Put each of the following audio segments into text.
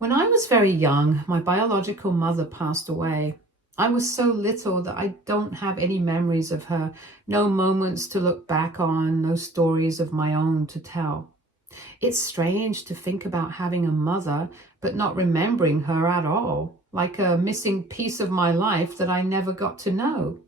When I was very young, my biological mother passed away. I was so little that I don't have any memories of her, no moments to look back on, no stories of my own to tell. It's strange to think about having a mother, but not remembering her at all, like a missing piece of my life that I never got to know.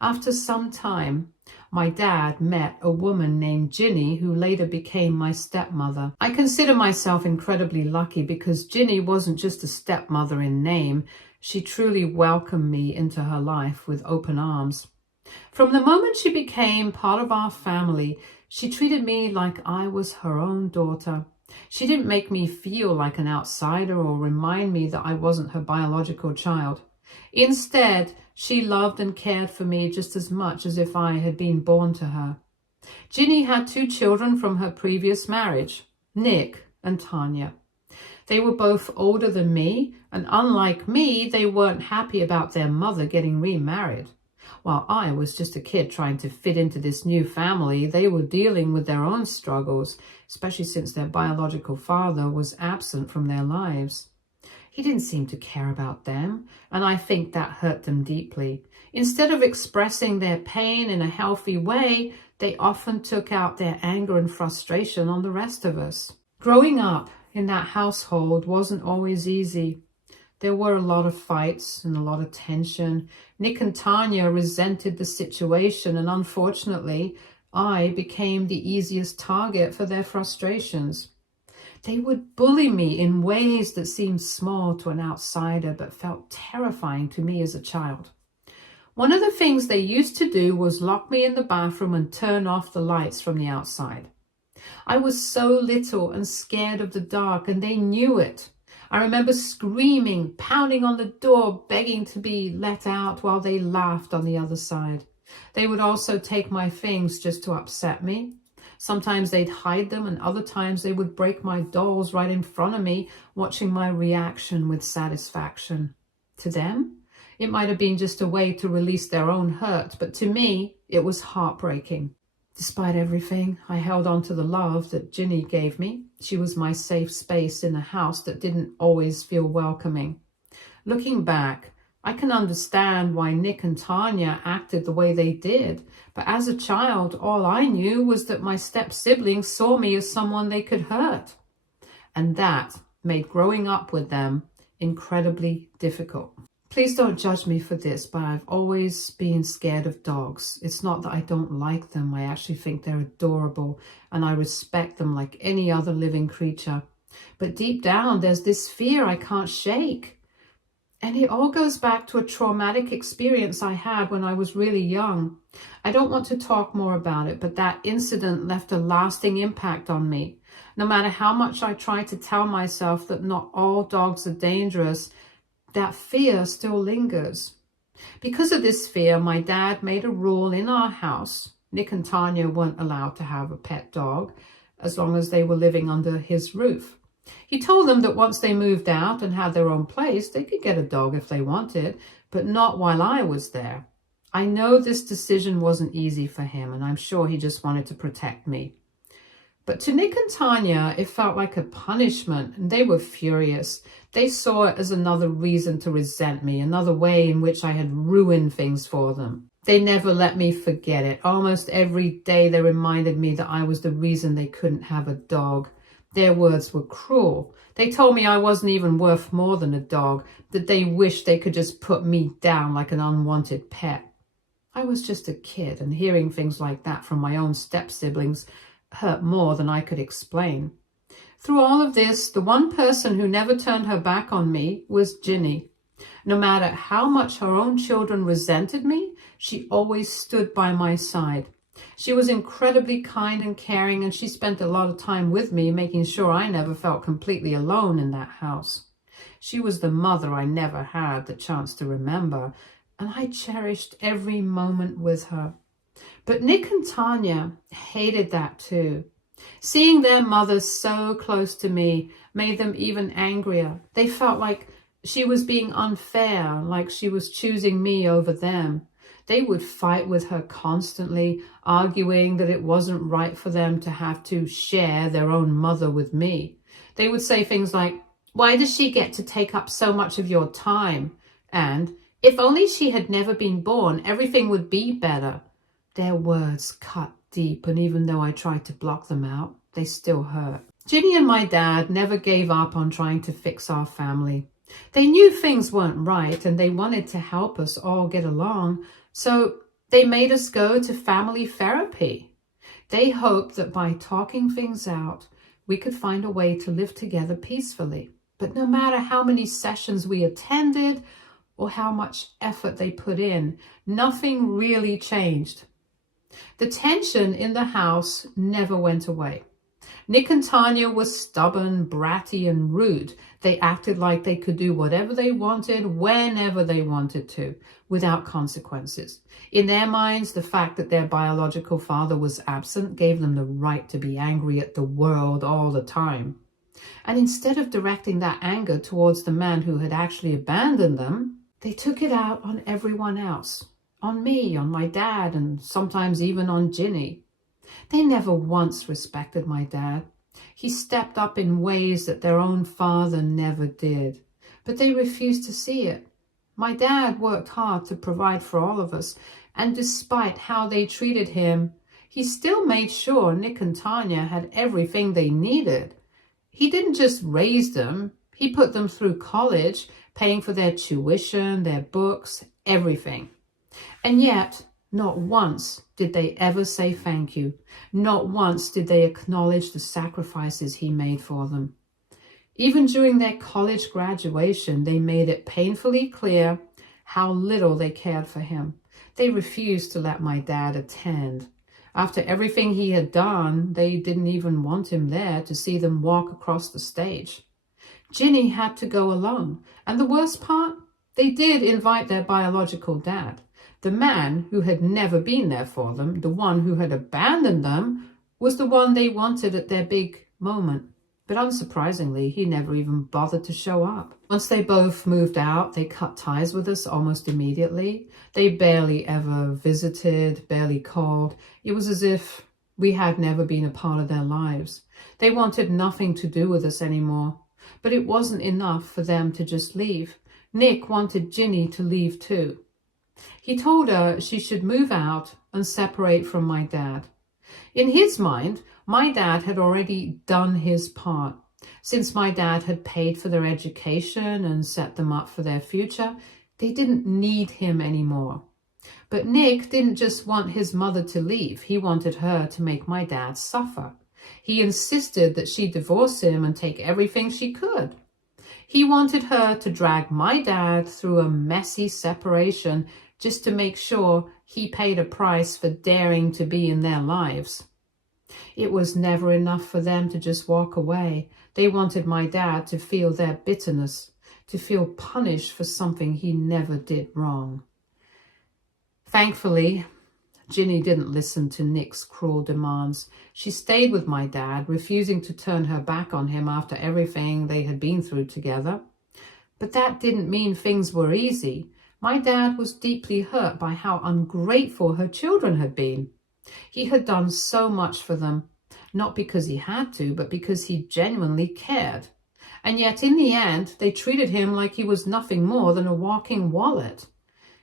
After some time, my dad met a woman named Ginny who later became my stepmother. I consider myself incredibly lucky because Ginny wasn't just a stepmother in name. She truly welcomed me into her life with open arms. From the moment she became part of our family, she treated me like I was her own daughter. She didn't make me feel like an outsider or remind me that I wasn't her biological child. Instead, she loved and cared for me just as much as if I had been born to her. Ginny had 2 children from her previous marriage, Nick and Tanya. They were both older than me, and unlike me, they weren't happy about their mother getting remarried. While I was just a kid trying to fit into this new family, they were dealing with their own struggles, especially since their biological father was absent from their lives. He didn't seem to care about them, and I think that hurt them deeply. Instead of expressing their pain in a healthy way, they often took out their anger and frustration on the rest of us. Growing up in that household wasn't always easy. There were a lot of fights and a lot of tension. Nick and Tanya resented the situation, and unfortunately, I became the easiest target for their frustrations. They would bully me in ways that seemed small to an outsider but felt terrifying to me as a child. One of the things they used to do was lock me in the bathroom and turn off the lights from the outside. I was so little and scared of the dark, and they knew it. I remember screaming, pounding on the door, begging to be let out while they laughed on the other side. They would also take my things just to upset me. Sometimes they'd hide them, and other times they would break my dolls right in front of me, watching my reaction with satisfaction. To them, it might have been just a way to release their own hurt, but to me, it was heartbreaking. Despite everything, I held on to the love that Ginny gave me. She was my safe space in a house that didn't always feel welcoming. Looking back, I can understand why Nick and Tanya acted the way they did, but as a child, all I knew was that my step-siblings saw me as someone they could hurt. And that made growing up with them incredibly difficult. Please don't judge me for this, but I've always been scared of dogs. It's not that I don't like them. I actually think they're adorable, and I respect them like any other living creature. But deep down, there's this fear I can't shake. And it all goes back to a traumatic experience I had when I was really young. I don't want to talk more about it, but that incident left a lasting impact on me. No matter how much I try to tell myself that not all dogs are dangerous, that fear still lingers. Because of this fear, my dad made a rule in our house. Nick and Tanya weren't allowed to have a pet dog as long as they were living under his roof. He told them that once they moved out and had their own place, they could get a dog if they wanted, but not while I was there. I know this decision wasn't easy for him, and I'm sure he just wanted to protect me. But to Nick and Tanya, it felt like a punishment, and they were furious. They saw it as another reason to resent me, another way in which I had ruined things for them. They never let me forget it. Almost every day they reminded me that I was the reason they couldn't have a dog. Their words were cruel. They told me I wasn't even worth more than a dog, that they wished they could just put me down like an unwanted pet. I was just a kid, and hearing things like that from my own step-siblings hurt more than I could explain. Through all of this, the one person who never turned her back on me was Ginny. No matter how much her own children resented me, she always stood by my side. She was incredibly kind and caring, and she spent a lot of time with me, making sure I never felt completely alone in that house. She was the mother I never had the chance to remember, and I cherished every moment with her. But Nick and Tanya hated that too. Seeing their mother so close to me made them even angrier. They felt like she was being unfair, like she was choosing me over them. They would fight with her constantly, arguing that it wasn't right for them to have to share their own mother with me. They would say things like, Why does she get to take up so much of your time? And if only she had never been born, everything would be better. Their words cut deep, and even though I tried to block them out, they still hurt. Ginny and my dad never gave up on trying to fix our family. They knew things weren't right, and they wanted to help us all get along, so they made us go to family therapy. They hoped that by talking things out, we could find a way to live together peacefully. But no matter how many sessions we attended or how much effort they put in, nothing really changed. The tension in the house never went away. Nick and Tanya were stubborn, bratty, and rude. They acted like they could do whatever they wanted, whenever they wanted to, without consequences. In their minds, the fact that their biological father was absent gave them the right to be angry at the world all the time. And instead of directing that anger towards the man who had actually abandoned them, they took it out on everyone else. On me, on my dad, and sometimes even on Ginny. They never once respected my dad. He stepped up in ways that their own father never did. But they refused to see it. My dad worked hard to provide for all of us, and despite how they treated him, he still made sure Nick and Tanya had everything they needed. He didn't just raise them, he put them through college, paying for their tuition, their books, everything. And yet, not once did they ever say thank you. Not once did they acknowledge the sacrifices he made for them. Even during their college graduation, they made it painfully clear how little they cared for him. They refused to let my dad attend. After everything he had done, they didn't even want him there to see them walk across the stage. Ginny had to go alone. And the worst part? They did invite their biological dad. The man who had never been there for them, the one who had abandoned them, was the one they wanted at their big moment. But unsurprisingly, he never even bothered to show up. Once they both moved out, they cut ties with us almost immediately. They barely ever visited, barely called. It was as if we had never been a part of their lives. They wanted nothing to do with us anymore. But it wasn't enough for them to just leave. Nick wanted Ginny to leave too. He told her she should move out and separate from my dad. In his mind, my dad had already done his part. Since my dad had paid for their education and set them up for their future, they didn't need him anymore. But Nick didn't just want his mother to leave. He wanted her to make my dad suffer. He insisted that she divorce him and take everything she could. He wanted her to drag my dad through a messy separation just to make sure he paid a price for daring to be in their lives. It was never enough for them to just walk away. They wanted my dad to feel their bitterness, to feel punished for something he never did wrong. Thankfully, Ginny didn't listen to Nick's cruel demands. She stayed with my dad, refusing to turn her back on him after everything they had been through together. But that didn't mean things were easy. My dad was deeply hurt by how ungrateful her children had been. He had done so much for them, not because he had to, but because he genuinely cared. And yet in the end, they treated him like he was nothing more than a walking wallet.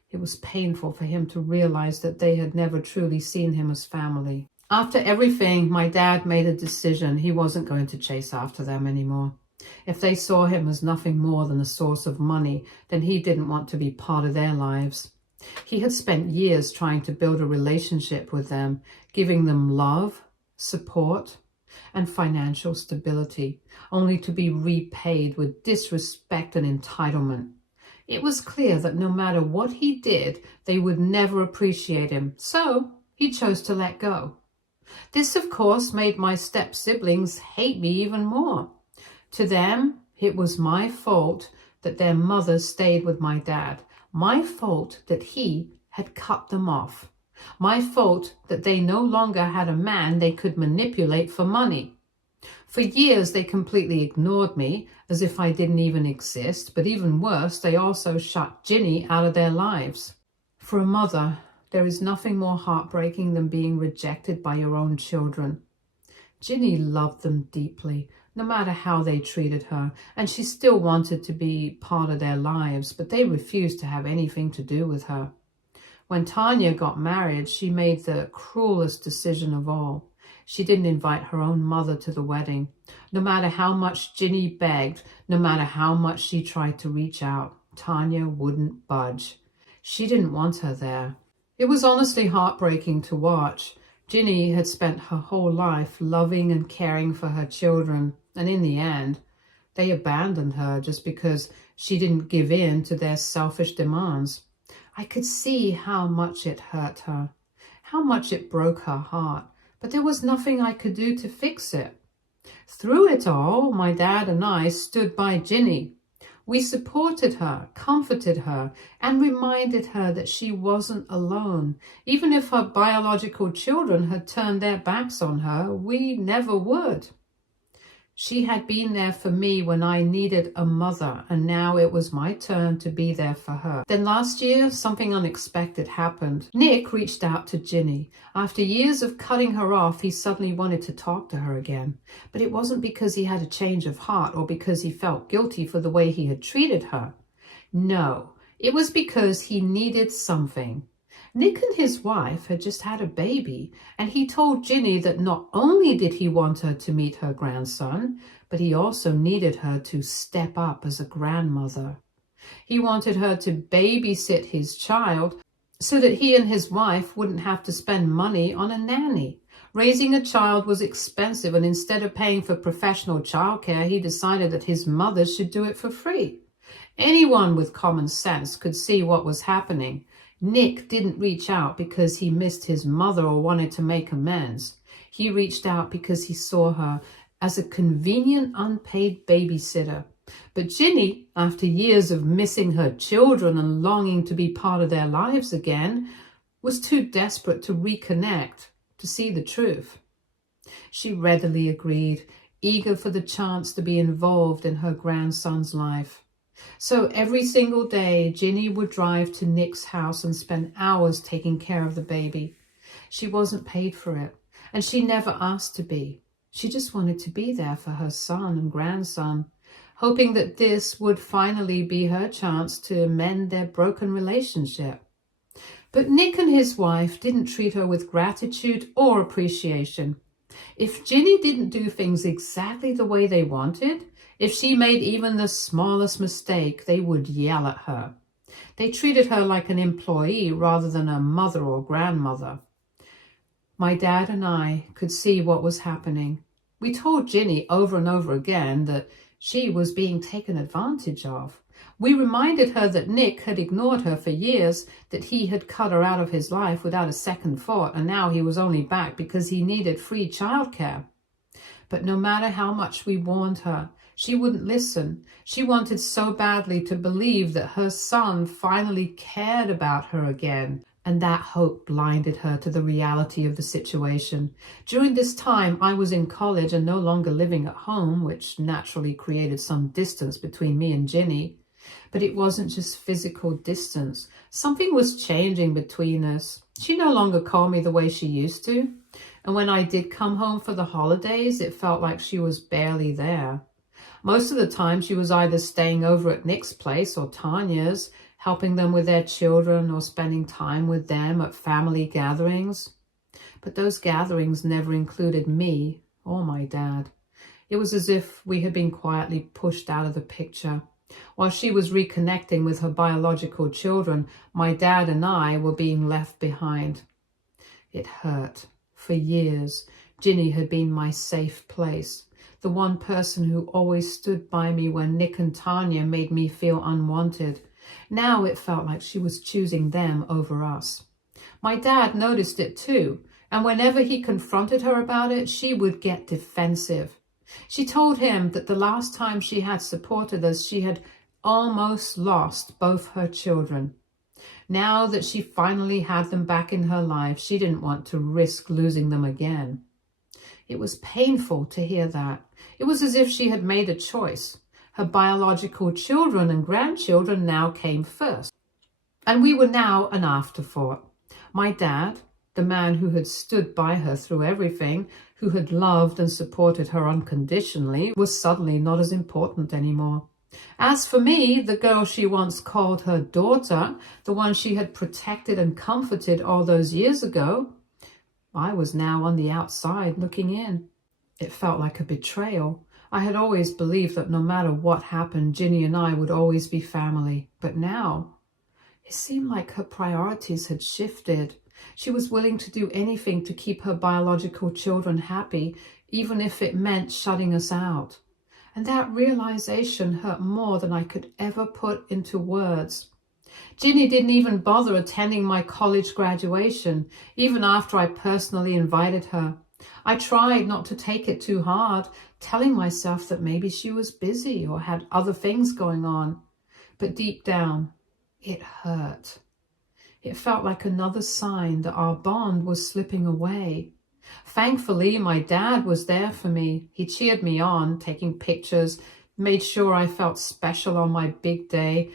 It was painful for him to realize that they had never truly seen him as family. After everything, my dad made a decision. He wasn't going to chase after them anymore. If they saw him as nothing more than a source of money, then he didn't want to be part of their lives. He had spent years trying to build a relationship with them, giving them love, support, and financial stability, only to be repaid with disrespect and entitlement. It was clear that no matter what he did, they would never appreciate him, so he chose to let go. This, of course, made my step-siblings hate me even more. To them, it was my fault that their mother stayed with my dad. My fault that he had cut them off. My fault that they no longer had a man they could manipulate for money. For years, they completely ignored me, as if I didn't even exist, but even worse, they also shut Ginny out of their lives. For a mother, there is nothing more heartbreaking than being rejected by your own children. Ginny loved them deeply. no matter how they treated her, and she still wanted to be part of their lives, but they refused to have anything to do with her. When Tanya got married, she made the cruelest decision of all. She didn't invite her own mother to the wedding. No matter how much Ginny begged, no matter how much she tried to reach out, Tanya wouldn't budge. She didn't want her there. It was honestly heartbreaking to watch. Ginny had spent her whole life loving and caring for her children, and in the end, they abandoned her just because she didn't give in to their selfish demands. I could see how much it hurt her, how much it broke her heart, but there was nothing I could do to fix it. Through it all, my dad and I stood by Ginny. We supported her, comforted her, and reminded her that she wasn't alone. Even if her biological children had turned their backs on her, we never would. She had been there for me when I needed a mother, and now it was my turn to be there for her. Then last year, something unexpected happened. Nick reached out to Ginny. After years of cutting her off, he suddenly wanted to talk to her again. But it wasn't because he had a change of heart or because he felt guilty for the way he had treated her. No, it was because he needed something. Nick and his wife had just had a baby, and he told Ginny that not only did he want her to meet her grandson, but he also needed her to step up as a grandmother. He wanted her to babysit his child so that he and his wife wouldn't have to spend money on a nanny. Raising a child was expensive, and instead of paying for professional childcare, he decided that his mother should do it for free. Anyone with common sense could see what was happening. Nick didn't reach out because he missed his mother or wanted to make amends. He reached out because he saw her as a convenient, unpaid babysitter. But Ginny, after years of missing her children and longing to be part of their lives again, was too desperate to reconnect, to see the truth. She readily agreed, eager for the chance to be involved in her grandson's life. So every single day, Ginny would drive to Nick's house and spend hours taking care of the baby. She wasn't paid for it, and she never asked to be. She just wanted to be there for her son and grandson, hoping that this would finally be her chance to mend their broken relationship. But Nick and his wife didn't treat her with gratitude or appreciation. If Ginny didn't do things exactly the way they wanted, if she made even the smallest mistake, they would yell at her. They treated her like an employee rather than a mother or grandmother. My dad and I could see what was happening. We told Ginny over and over again that she was being taken advantage of. We reminded her that Nick had ignored her for years, that he had cut her out of his life without a second thought, and now he was only back because he needed free childcare. But no matter how much we warned her, she wouldn't listen. She wanted so badly to believe that her son finally cared about her again, and that hope blinded her to the reality of the situation. During this time, I was in college and no longer living at home, which naturally created some distance between me and Ginny. But it wasn't just physical distance. Something was changing between us. She no longer called me the way she used to, and when I did come home for the holidays, it felt like she was barely there. Most of the time, she was either staying over at Nick's place or Tanya's, helping them with their children or spending time with them at family gatherings. But those gatherings never included me or my dad. It was as if we had been quietly pushed out of the picture. While she was reconnecting with her biological children, my dad and I were being left behind. It hurt. For years, Ginny had been my safe place. The one person who always stood by me when Nick and Tanya made me feel unwanted. Now it felt like she was choosing them over us. My dad noticed it too, and whenever he confronted her about it, she would get defensive. She told him that the last time she had supported us, she had almost lost both her children. Now that she finally had them back in her life, she didn't want to risk losing them again. It was painful to hear that. It was as if she had made a choice. Her biological children and grandchildren now came first, and we were now an afterthought. My dad, The man who had stood by her through everything, who had loved and supported her unconditionally, was suddenly not as important anymore. As for me, the girl she once called her daughter, the one she had protected and comforted all those years ago, I was now on the outside looking in. It felt like a betrayal. I had always believed that no matter what happened, Ginny and I would always be family. But now, it seemed like her priorities had shifted. She was willing to do anything to keep her biological children happy, even if it meant shutting us out. And that realization hurt more than I could ever put into words. Ginny didn't even bother attending my college graduation, even after I personally invited her. I tried not to take it too hard, telling myself that maybe she was busy or had other things going on. But deep down, it hurt. It felt like another sign that our bond was slipping away. Thankfully, my dad was there for me. He cheered me on, taking pictures, made sure I felt special on my big day.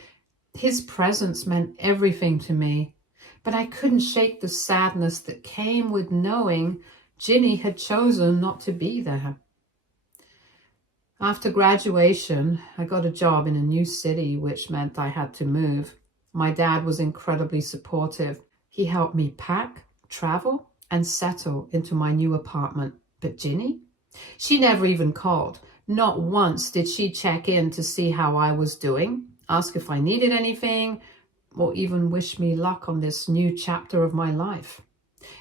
His presence meant everything to me. But I couldn't shake the sadness that came with knowing Ginny had chosen not to be there. After graduation, I got a job in a new city, which meant I had to move. My dad was incredibly supportive. He helped me pack, travel, and settle into my new apartment. But Ginny? She never even called. Not once did she check in to see how I was doing, ask if I needed anything, or even wish me luck on this new chapter of my life.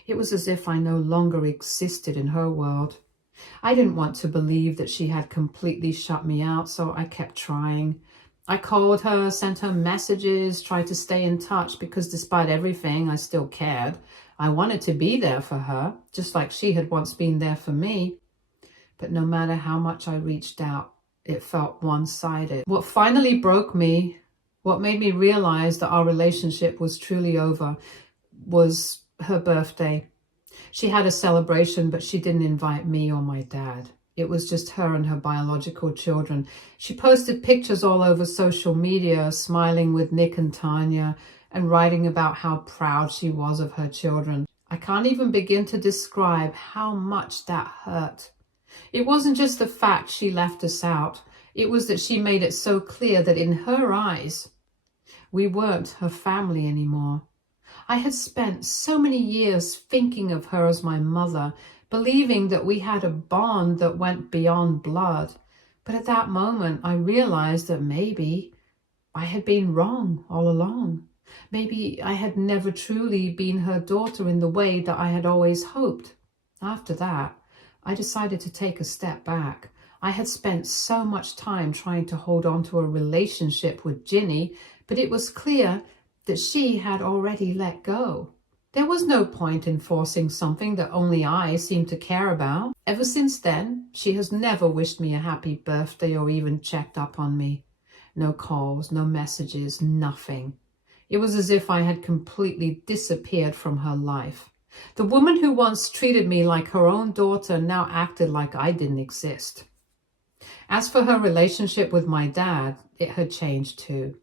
It was as if I no longer existed in her world. I didn't want to believe that she had completely shut me out, so I kept trying. I called her, sent her messages, tried to stay in touch because despite everything, I still cared. I wanted to be there for her, just like she had once been there for me. But no matter how much I reached out, it felt one-sided. What finally broke me, what made me realize that our relationship was truly over, was her birthday. She had a celebration, but she didn't invite me or my dad. It was just her and her biological children. She posted pictures all over social media, smiling with Nick and Tanya, and writing about how proud she was of her children. I can't even begin to describe how much that hurt. It wasn't just the fact she left us out. It was that she made it so clear that in her eyes, we weren't her family anymore. I had spent so many years thinking of her as my mother, believing that we had a bond that went beyond blood. But at that moment, I realized that maybe I had been wrong all along. Maybe I had never truly been her daughter in the way that I had always hoped. After that, I decided to take a step back. I had spent so much time trying to hold on to a relationship with Ginny, but it was clear that she had already let go. There was no point in forcing something that only I seemed to care about. Ever since then, she has never wished me a happy birthday or even checked up on me. No calls, no messages, nothing. It was as if I had completely disappeared from her life. The woman who once treated me like her own daughter now acted like I didn't exist. As for her relationship with my dad, it had changed too.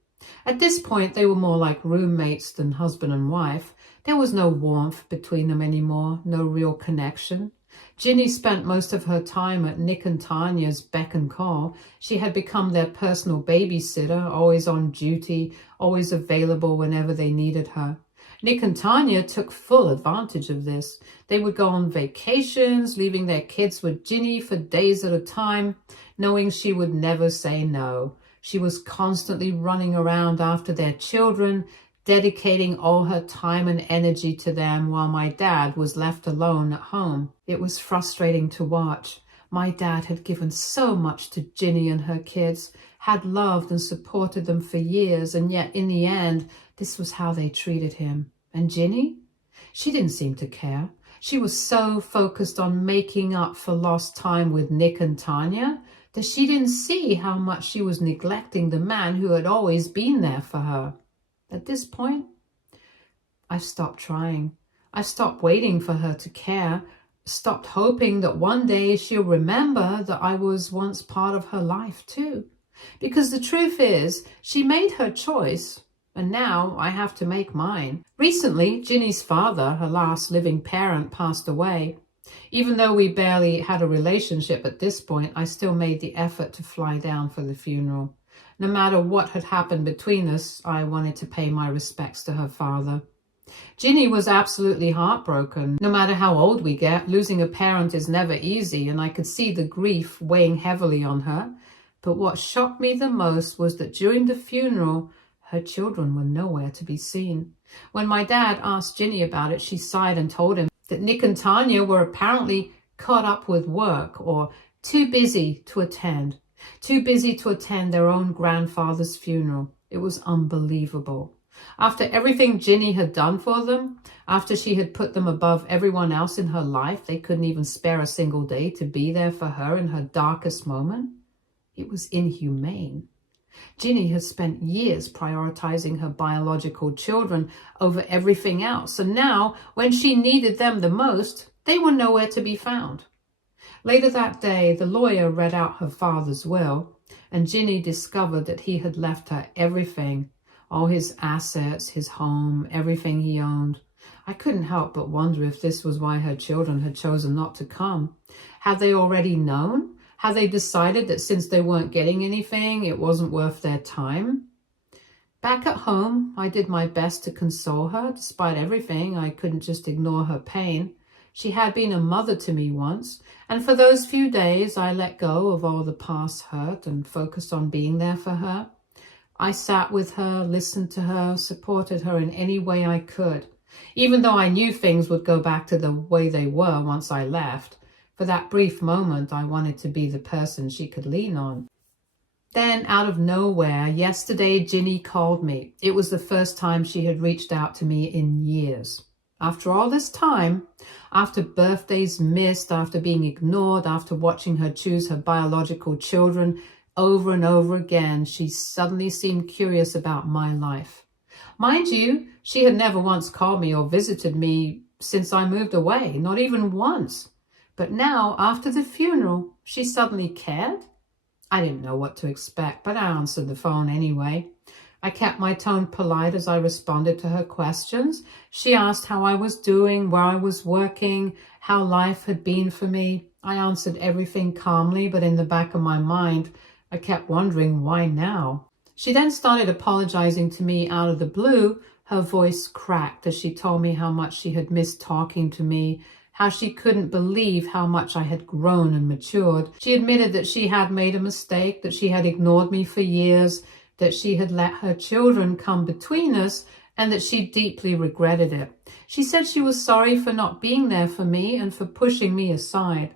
At this point, they were more like roommates than husband and wife. There was no warmth between them anymore, no real connection. Ginny spent most of her time at Nick and Tanya's beck and call. She had become their personal babysitter, always on duty, always available whenever they needed her. Nick and Tanya took full advantage of this. They would go on vacations, leaving their kids with Ginny for days at a time, knowing she would never say no. She was constantly running around after their children, dedicating all her time and energy to them while my dad was left alone at home. It was frustrating to watch. My dad had given so much to Ginny and her kids, had loved and supported them for years, and yet in the end, this was how they treated him. And Ginny? She didn't seem to care. She was so focused on making up for lost time with Nick and Tanya that she didn't see how much she was neglecting the man who had always been there for her. At this point, I've stopped trying. I've stopped waiting for her to care, stopped hoping that one day she'll remember that I was once part of her life too. Because the truth is, she made her choice, and now I have to make mine. Recently, Ginny's father, her last living parent, passed away. Even though we barely had a relationship at this point, I still made the effort to fly down for the funeral. No matter what had happened between us, I wanted to pay my respects to her father. Ginny was absolutely heartbroken. No matter how old we get, losing a parent is never easy, and I could see the grief weighing heavily on her. But what shocked me the most was that during the funeral, her children were nowhere to be seen. When my dad asked Ginny about it, she sighed and told him that Nick and Tanya were apparently caught up with work or too busy to attend their own grandfather's funeral. It was unbelievable. After everything Ginny had done for them, after she had put them above everyone else in her life, they couldn't even spare a single day to be there for her in her darkest moment. It was inhumane. Ginny had spent years prioritizing her biological children over everything else, and now, when she needed them the most, they were nowhere to be found. Later that day, the lawyer read out her father's will, and Ginny discovered that he had left her everything, all his assets, his home, everything he owned. I couldn't help but wonder if this was why her children had chosen not to come. Had they already known? Had they decided that since they weren't getting anything, it wasn't worth their time? Back at home, I did my best to console her. Despite everything, I couldn't just ignore her pain. She had been a mother to me once, and for those few days, I let go of all the past hurt and focused on being there for her. I sat with her, listened to her, supported her in any way I could, even though I knew things would go back to the way they were once I left. For that brief moment, I wanted to be the person she could lean on. Then, out of nowhere, yesterday, Ginny called me. It was the first time she had reached out to me in years. After all this time, after birthdays missed, after being ignored, after watching her choose her biological children over and over again, she suddenly seemed curious about my life. Mind you, she had never once called me or visited me since I moved away, not even once. But now, after the funeral, she suddenly cared. I didn't know what to expect, but I answered the phone anyway. I kept my tone polite as I responded to her questions. She asked how I was doing, where I was working, how life had been for me. I answered everything calmly, but in the back of my mind, I kept wondering why now. She then started apologizing to me out of the blue. Her voice cracked as she told me how much she had missed talking to me, how she couldn't believe how much I had grown and matured. She admitted that she had made a mistake, that she had ignored me for years, that she had let her children come between us, and that she deeply regretted it. She said she was sorry for not being there for me and for pushing me aside.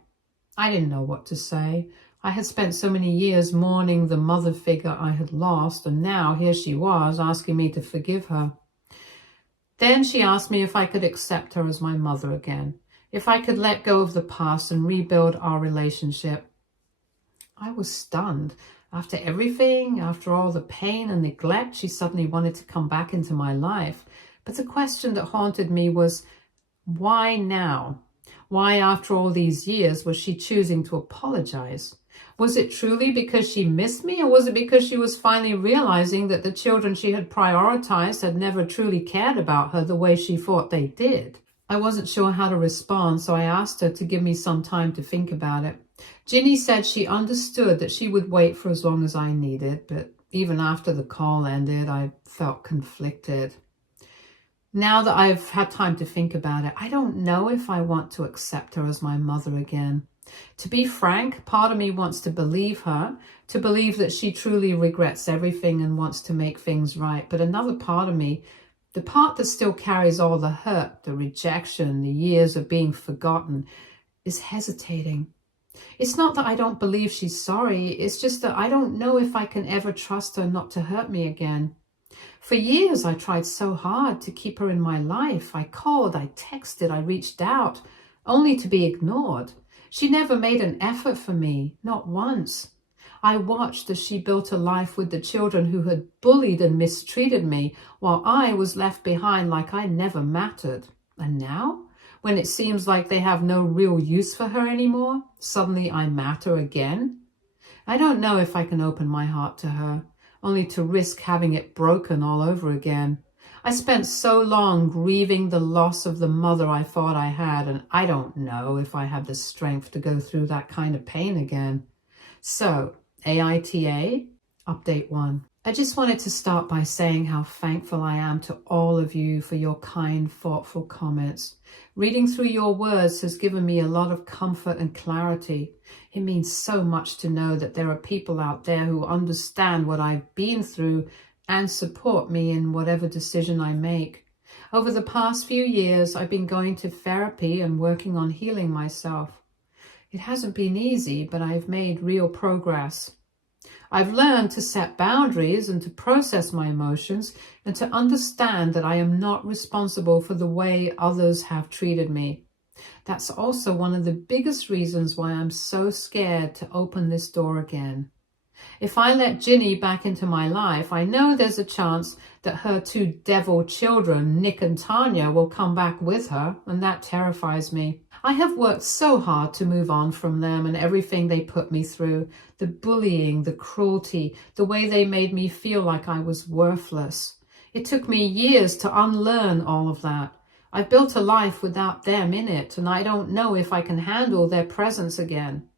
I didn't know what to say. I had spent so many years mourning the mother figure I had lost, and now here she was asking me to forgive her. Then she asked me if I could accept her as my mother again, if I could let go of the past and rebuild our relationship. I was stunned. After everything, after all the pain and neglect, she suddenly wanted to come back into my life. But the question that haunted me was, why now? Why, after all these years, was she choosing to apologize? Was it truly because she missed me, or was it because she was finally realizing that the children she had prioritized had never truly cared about her the way she thought they did? I wasn't sure how to respond, so I asked her to give me some time to think about it. Ginny said she understood that she would wait for as long as I needed, but even after the call ended, I felt conflicted. Now that I've had time to think about it, I don't know if I want to accept her as my mother again. To be frank, part of me wants to believe her, to believe that she truly regrets everything and wants to make things right. But another part of me, the part that still carries all the hurt, the rejection, the years of being forgotten, is hesitating. It's not that I don't believe she's sorry, it's just that I don't know if I can ever trust her not to hurt me again. For years, I tried so hard to keep her in my life. I called, I texted, I reached out, only to be ignored. She never made an effort for me, not once. I watched as she built a life with the children who had bullied and mistreated me, while I was left behind like I never mattered. And now, when it seems like they have no real use for her anymore, suddenly I matter again? I don't know if I can open my heart to her. only to risk having it broken all over again. I spent so long grieving the loss of the mother I thought I had, and I don't know if I have the strength to go through that kind of pain again. So, AITA, Update 1. I just wanted to start by saying how thankful I am to all of you for your kind, thoughtful comments. Reading through your words has given me a lot of comfort and clarity. It means so much to know that there are people out there who understand what I've been through and support me in whatever decision I make. Over the past few years, I've been going to therapy and working on healing myself. It hasn't been easy, but I've made real progress. I've learned to set boundaries and to process my emotions and to understand that I am not responsible for the way others have treated me. That's also one of the biggest reasons why I'm so scared to open this door again. If I let Ginny back into my life, I know there's a chance that her two devil children, Nick and Tanya, will come back with her, and that terrifies me. I have worked so hard to move on from them and everything they put me through, the bullying, the cruelty, the way they made me feel like I was worthless. It took me years to unlearn all of that. I've built a life without them in it, and I don't know if I can handle their presence again.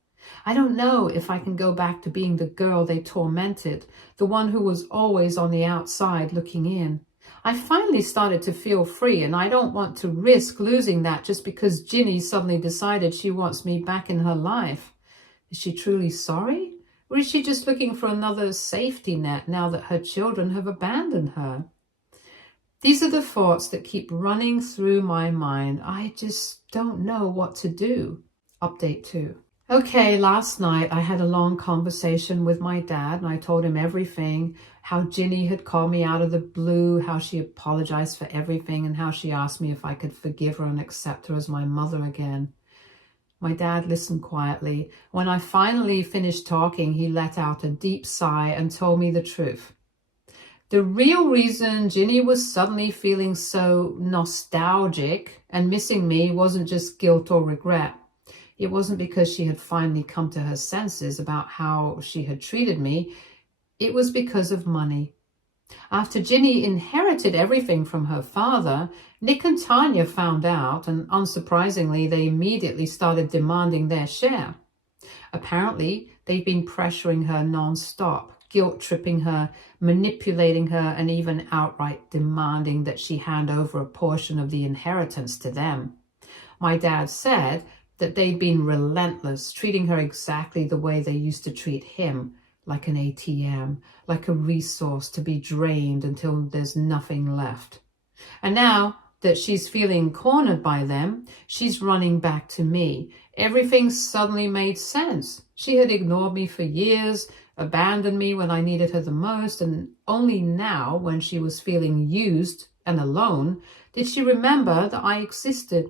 I don't know if I can go back to being the girl they tormented, the one who was always on the outside looking in. I finally started to feel free, and I don't want to risk losing that just because Ginny suddenly decided she wants me back in her life. Is she truly sorry? Or is she just looking for another safety net now that her children have abandoned her? These are the thoughts that keep running through my mind. I just don't know what to do. Update 2. Okay, last night I had a long conversation with my dad and I told him everything, how Ginny had called me out of the blue, how she apologized for everything, and how she asked me if I could forgive her and accept her as my mother again. My dad listened quietly. When I finally finished talking, he let out a deep sigh and told me the truth. The real reason Ginny was suddenly feeling so nostalgic and missing me wasn't just guilt or regret. It wasn't because she had finally come to her senses about how she had treated me. It was because of money. After Ginny inherited everything from her father, Nick and Tanya found out, and unsurprisingly, they immediately started demanding their share. Apparently, they've been pressuring her non-stop, guilt-tripping her, manipulating her, and even outright demanding that she hand over a portion of the inheritance to them. My dad said that they'd been relentless, treating her exactly the way they used to treat him, like an ATM, like a resource to be drained until there's nothing left. And now that she's feeling cornered by them, she's running back to me. Everything suddenly made sense. She had ignored me for years, abandoned me when I needed her the most, and only now, when she was feeling used and alone, did she remember that I existed.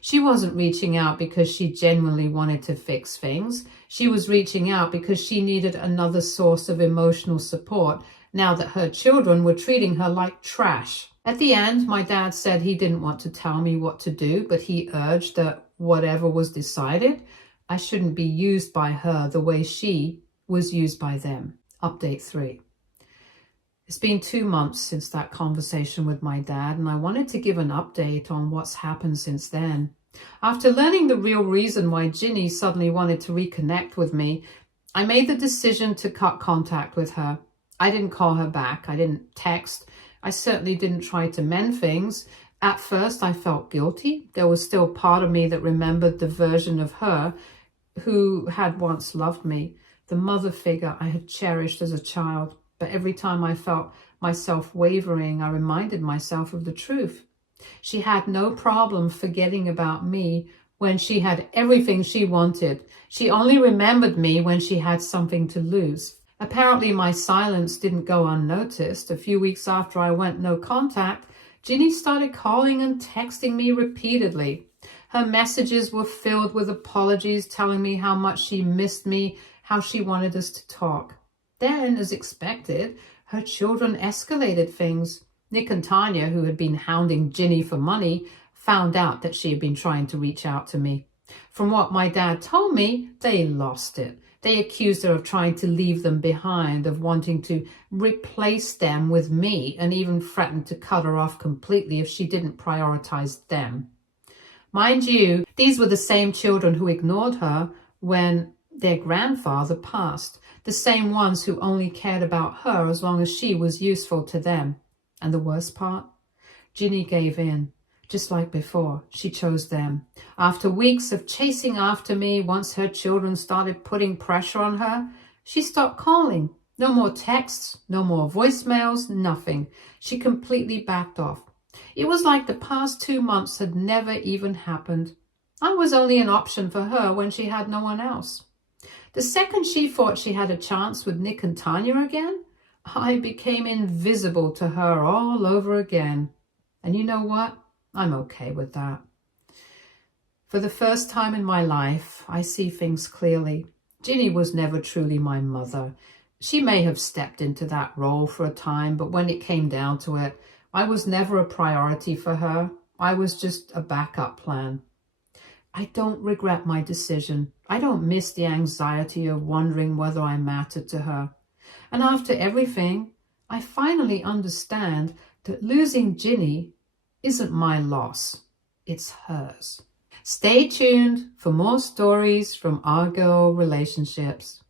She wasn't reaching out because she genuinely wanted to fix things. She was reaching out because she needed another source of emotional support now that her children were treating her like trash. At the end, my dad said he didn't want to tell me what to do, but he urged that whatever was decided, I shouldn't be used by her the way she was used by them. Update 3. It's been 2 months since that conversation with my dad, and I wanted to give an update on what's happened since then. After learning the real reason why Ginny suddenly wanted to reconnect with me, I made the decision to cut contact with her. I didn't call her back. I didn't text. I certainly didn't try to mend things. At first, I felt guilty. There was still part of me that remembered the version of her who had once loved me, the mother figure I had cherished as a child. But every time I felt myself wavering, I reminded myself of the truth. She had no problem forgetting about me when she had everything she wanted. She only remembered me when she had something to lose. Apparently, my silence didn't go unnoticed. A few weeks after I went no contact, Ginny started calling and texting me repeatedly. Her messages were filled with apologies, telling me how much she missed me, how she wanted us to talk. Then, as expected, her children escalated things. Nick and Tanya, who had been hounding Ginny for money, found out that she had been trying to reach out to me. From what my dad told me, they lost it. They accused her of trying to leave them behind, of wanting to replace them with me, and even threatened to cut her off completely if she didn't prioritize them. Mind you, these were the same children who ignored her when their grandfather passed, the same ones who only cared about her as long as she was useful to them. And the worst part? Ginny gave in. Just like before, she chose them. After weeks of chasing after me, once her children started putting pressure on her, she stopped calling. No more texts, no more voicemails, nothing. She completely backed off. It was like the past 2 months had never even happened. I was only an option for her when she had no one else. The second she thought she had a chance with Nick and Tanya again, I became invisible to her all over again. And you know what? I'm okay with that. For the first time in my life, I see things clearly. Ginny was never truly my mother. She may have stepped into that role for a time, but when it came down to it, I was never a priority for her. I was just a backup plan. I don't regret my decision. I don't miss the anxiety of wondering whether I mattered to her. And after everything, I finally understand that losing Ginny isn't my loss. It's hers. Stay tuned for more stories from our girl relationships.